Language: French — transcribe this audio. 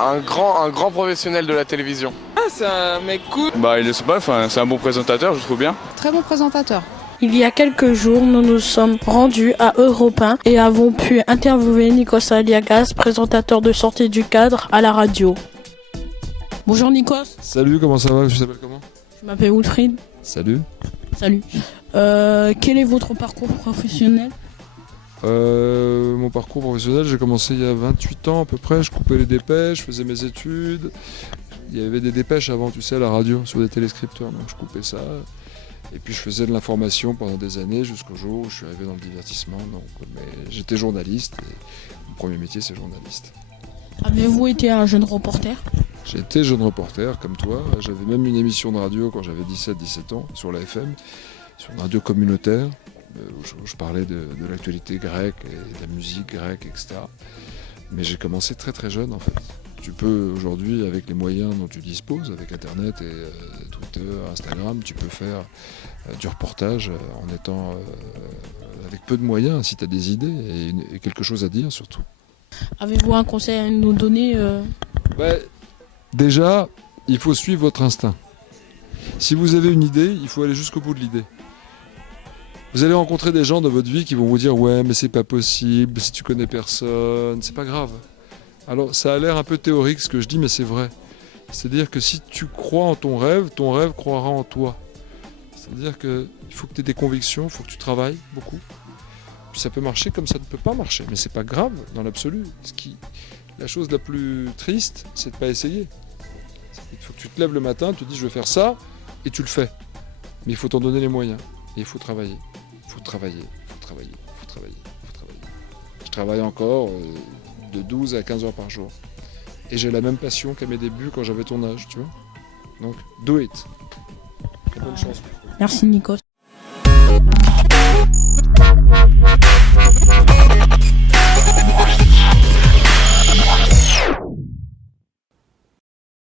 un grand professionnel de la télévision. Ah, c'est un mec cool. Bah il est sympa, c'est un bon présentateur, je trouve bien. Très bon présentateur. Il y a quelques jours, nous nous sommes rendus à Europe 1 et avons pu interviewer Nikos Aliagas, présentateur de Sortie du cadre à la radio. Bonjour Nikos. Salut, comment ça va? Tu t'appelles comment? Je m'appelle Wilfried. Salut. Salut. Quel est votre parcours professionnel? Mon parcours professionnel, j'ai commencé il y a 28 ans à peu près. Je coupais les dépêches, je faisais mes études. Il y avait des dépêches avant, tu sais, à la radio, sur des téléscripteurs, donc je coupais ça. Et puis je faisais de l'information pendant des années jusqu'au jour où je suis arrivé dans le divertissement. Donc, mais j'étais journaliste et mon premier métier c'est journaliste. Avez-vous été un jeune reporter? J'ai été jeune reporter comme toi. J'avais même une émission de radio quand j'avais 17 ans sur la FM, sur une radio communautaire où je parlais de l'actualité grecque et de la musique grecque, etc. Mais j'ai commencé très très jeune en fait. Tu peux aujourd'hui, avec les moyens dont tu disposes, avec Internet et Twitter, Instagram, tu peux faire du reportage en étant avec peu de moyens, si tu as des idées et quelque chose à dire surtout. Avez-vous un conseil à nous donner Déjà, il faut suivre votre instinct. Si vous avez une idée, il faut aller jusqu'au bout de l'idée. Vous allez rencontrer des gens dans votre vie qui vont vous dire « Ouais, mais c'est pas possible, si tu connais personne, c'est pas grave ». Alors ça a l'air un peu théorique ce que je dis, mais c'est vrai. C'est-à-dire que si tu crois en ton rêve croira en toi. C'est-à-dire qu'il faut que tu aies des convictions, il faut que tu travailles beaucoup. Puis ça peut marcher comme ça ne peut pas marcher, mais c'est pas grave dans l'absolu. La chose la plus triste, c'est de ne pas essayer. Il faut que tu te lèves le matin, tu te dis je vais faire ça, et tu le fais. Mais il faut t'en donner les moyens. Et il faut travailler. Il faut travailler, il faut travailler, il faut travailler, il faut travailler. Je travaille encore de 12 à 15 heures par jour. Et j'ai la même passion qu'à mes débuts quand j'avais ton âge, tu vois. Donc, do it. Bonne chance. Merci Nikos.